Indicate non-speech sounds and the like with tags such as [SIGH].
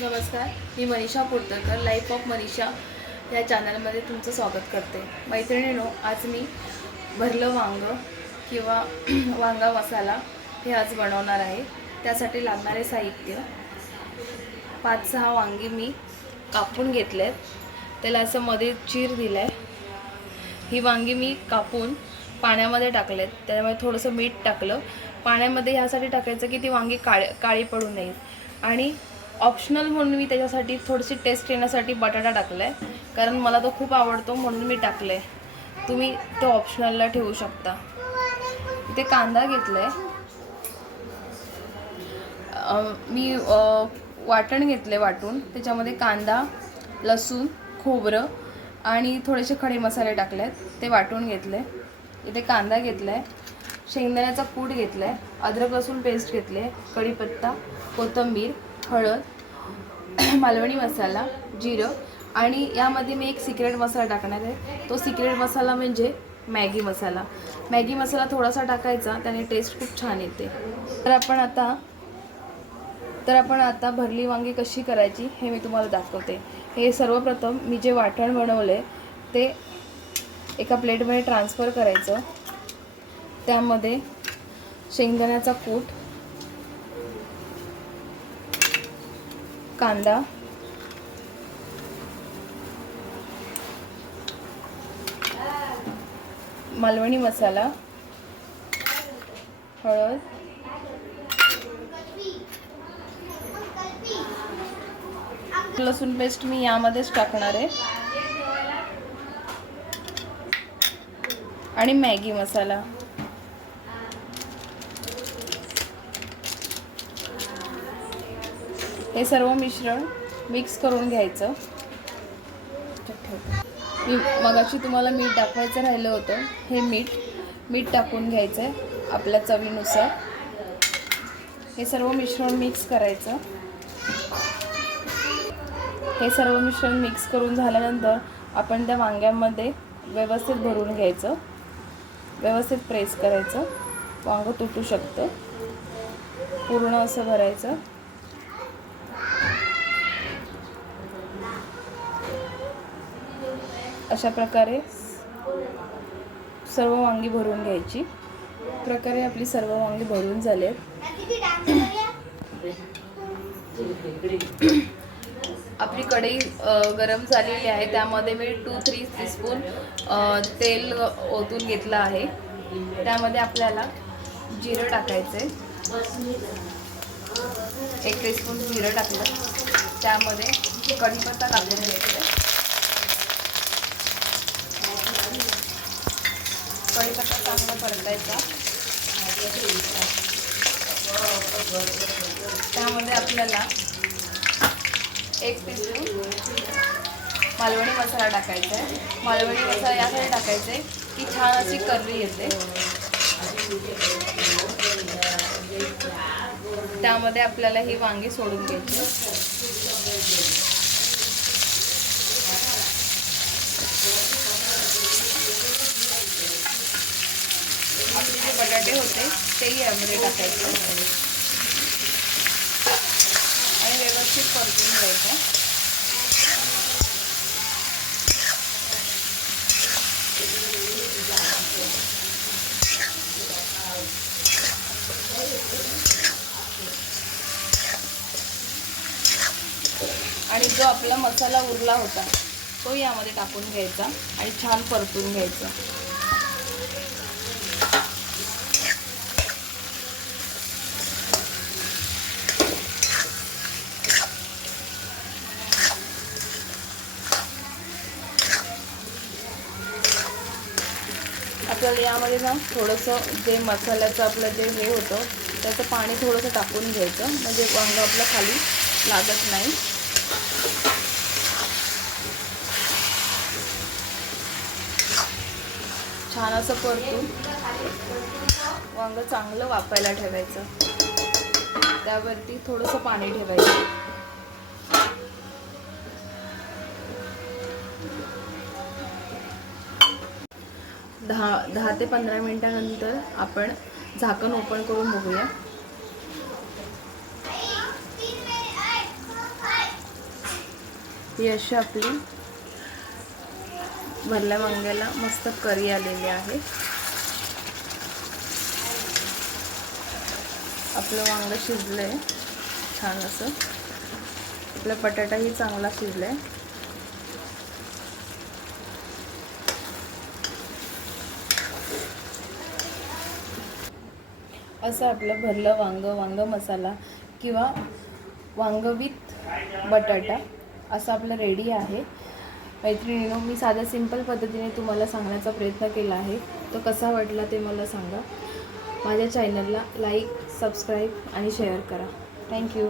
नमस्कार मी Manisha Portkar life of Manisha या चॅनलमध्ये तुमचं स्वागत करते. मैत्रिणीनो आज मी भरलं वांग किंवा [CLEARS THROAT] वांगा मसाला हे आज बनवणार आहे. त्यासाठी लागणारे साहित्य. पाच सहा वांगी मी कापून घेतलेत. त्याला असं मध्ये चीर दिलं आहे ही वांगी मी कापून पाण्यामध्ये टाकलेत. त्यामुळे थोडंसं मीठ टाकलं. पाण्यामध्ये ह्यासाठी टाकायचं की ती वांगी काळ काळी पडू नयेत आणि ऑप्शनल म्हणून मी त्याच्यासाठी थोडीशी टेस्ट येण्यासाठी बटाटा टाकला आहे कारण मला तो खूप आवडतो म्हणून मी टाकलं आहे तुम्ही तो ऑप्शनलला ठेवू शकता. इथे कांदा घेतला आहे मी वाटण वाटण घेतले वाटून. त्याच्यामध्ये कांदा लसूण खोबरं आणि थोडेसे खडे मसाले टाकले आहेत ते वाटून घेतले इथे कांदा घेतला आहे शेंगदाण्याचा कूट घेतला आहे अद्रक लसूण पेस्ट घेतले कढीपत्ता कोथिंबीर हळद [CLEARS THROAT] मालवणी मसाला जिरं आणि यामध्ये मी एक सिक्रेट मसाला टाकणार आहे. तो सिक्रेट मसाला म्हणजे मॅगी मसाला. मॅगी मसाला थोडासा टाकायचा त्याने टेस्ट खूप छान येते. तर आपण आता तर आपण आता भरली वांगी कशी करायची हे मी तुम्हाला दाखवते. हे सर्वप्रथम मी जे वाटण बनवले ते एका प्लेटमध्ये ट्रान्सफर करायचं. त्यामध्ये शेंगदाण्याचा कूट कांदा. मालवणी मसाला. हळद. लसूण पेस्ट मी यामध्येच टाकणार आहे. आणि मॅगी मसाला. हे सर्व मिश्रण मिक्स करून घ्यायचं. मी मगाशी तुम्हाला मीठ दाखवायचं राहिलं होतं. हे मीठ मीठ टाकून घ्यायचं आहे आपल्या चवीनुसार. हे सर्व मिश्रण मिक्स करायचं. हे सर्व मिश्रण मिक्स करून झाल्यानंतर आपण त्या वांग्यामध्ये व्यवस्थित भरून घ्यायचं. व्यवस्थित प्रेस करायचं. वांगं तुटू शकतं. पूर्ण असं भरायचं. अशा प्रकारे सर्व वांगी भरून घ्यायची. प्रकारे आपली सर्व वांगी भरून झाले आपली कढई गरम झालेली आहे. त्यामध्ये मी टू थ्री टीस्पून तेल ओतून घेतलं आहे. त्यामध्ये आपल्याला जिरं टाकायचं आहे एक टीस्पून जिरं टाकलं. त्यामध्ये कढीपत्ता टाकून घ्यायचा आहे कढीपत्ता टाकायचा. त्यामध्ये आपल्याला एक टीस्पून मालवणी मसाला टाकायचा आहे. मालवणी मसाला यासाठी टाकायचा आहे की छान अशी कर्री येते. त्यामध्ये आपल्याला ही वांगी सोडून घ्यायची आपले जे बटाटे होते तेही आंबे टाकायचे. आणि व्यवस्थित परतून घ्यायचं. आणि जो आपला मसाला उरला होता तो यामध्ये टाकून घ्यायचा आणि छान परतून घ्यायचा. तर यामध्ये ना थोडंसं जे मसाल्याचं आपलं जे हे होतं त्याचं पाणी थोडंसं टाकून घ्यायचं. म्हणजे वांग आपलं खाली लागत नाही. छान असं परतून वांग चांगलं वापरायला ठेवायचं. त्यावरती थोडंसं पाणी ठेवायचं. दहा दहा ते पंधरा मिनटानंतर आपण झाकण ओपन करून बघूया. ही अशी आपली भरल्या वांग्याला मस्त करी आलेली आहे. आपलं वांगं शिजलं आहे छान असं. आपला बटाटाही चांगला शिजला आहे असं आपलं भरलं वांग वांग मसाला किंवा वांग विथ बटाटा असं आपलं रेडी आहे. मैत्रिणीनो मी साध्या सिंपल पद्धतीने तुम्हाला सांगण्याचा प्रयत्न केला आहे. तो कसा वाटला ते मला सांगा. माझ्या चॅनलला लाईक सबस्क्राईब आणि शेअर करा. Thank you